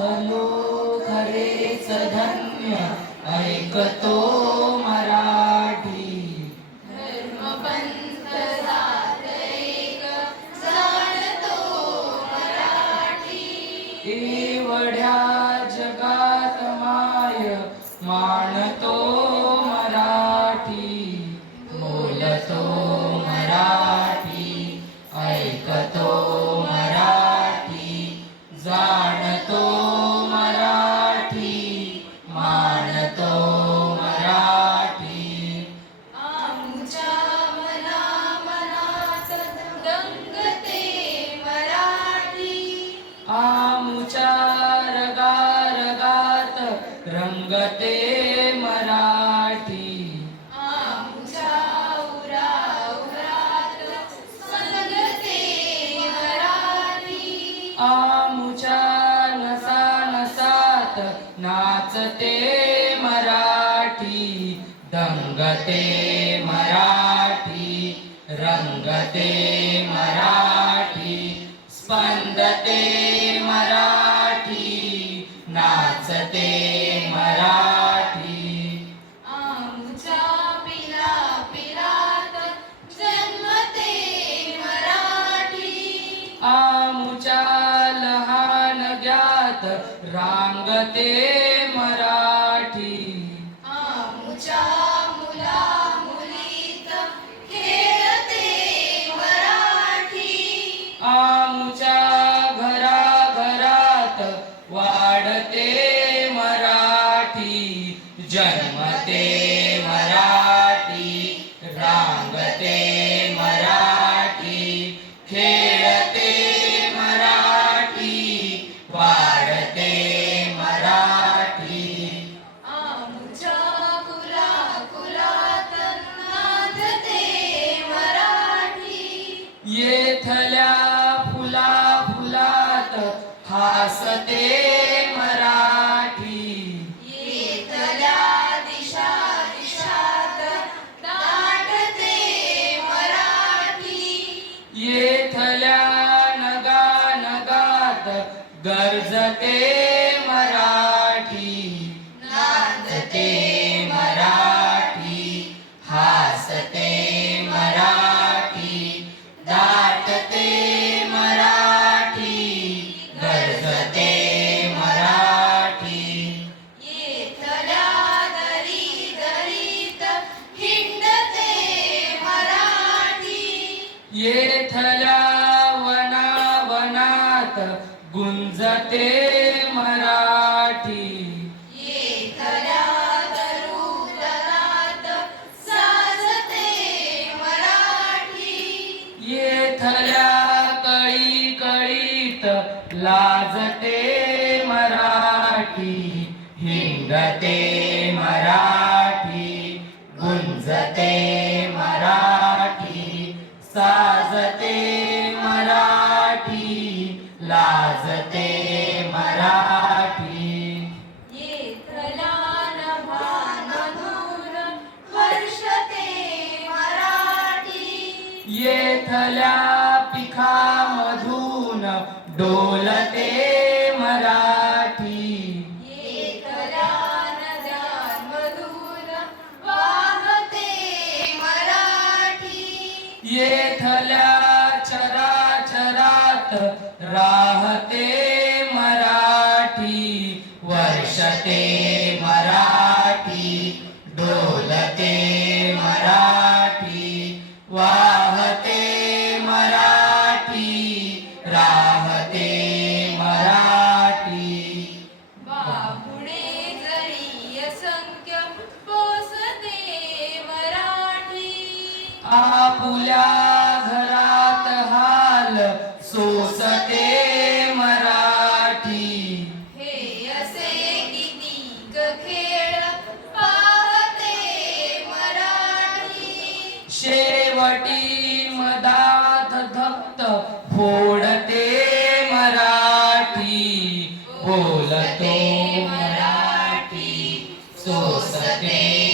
झालो खरेच धन्य ऐकतो मराठी. धर्मपंथ जात एक जाणतो मराठी. एवढ्या जगात माय मानतो मराठी. बोलतो मराठी ऐकतो मराठी. जाणतो मराठी मानतो मराठी. आमच्या मनात रंगते मराठी. आमुच्या रगारगात रंगते मराठी. आमच्या उराउरात संगते मराठी. आमुच्या नसा नसात नाचते मराठी. दंगते मराठी रंगते मराठी. स्पंदते मराठी नाचते मराठी. आमच्या पिला पिलात जन्मते मराठी. आमुच्या लहान ज्ञात रांगते मराठी. आमच्या मुला मुलीत खेळते मराठी. आमुच्या घराघरात वाढते मराठी. जन्मते मराठी रांगते मराठी. खेळते मराठी वाढते मराठी. आमच्या कुलाकुलात नांदते मराठी. येथल्या फुला फुलात हासते मराठी. येथल्या दिशा दिशात दाटते मराठी. येथल्या नगा नगात गरजते मराठी. नांदते मराठी हासते मराठी. दाटते मराठी गरजते मराठी. येथल्या दरी दरीत हिंडते मराठी. येथल्या वनावनात गुंजते मराठी. येथल्या तरुतलात साजते मराठी. येथल्या कळी कळीत लाजते मराठी. हिंडते मराठी गुंजते मराठी. साजते मराठी लाजते मराठी. येथल्या नभामधून वर्षते मराठी. येथल्या पिकामधून डोलते मराठी. येथल्या नद्यांमधून वाहते मराठी. येथल्या चराचरात राहते मराठी. वर्षते मराठी डोलते मराठी. वाहते मराठी राहते मराठी. बापुणे जरी असंख्य पोसते मराठी. आपुल्या घरात हाल सोसते मराठी. हे असे कितीक खेळ पाहते मराठी. शेवटी मदात धप्त फोडते मराठी. बोलतो मराठी सोसते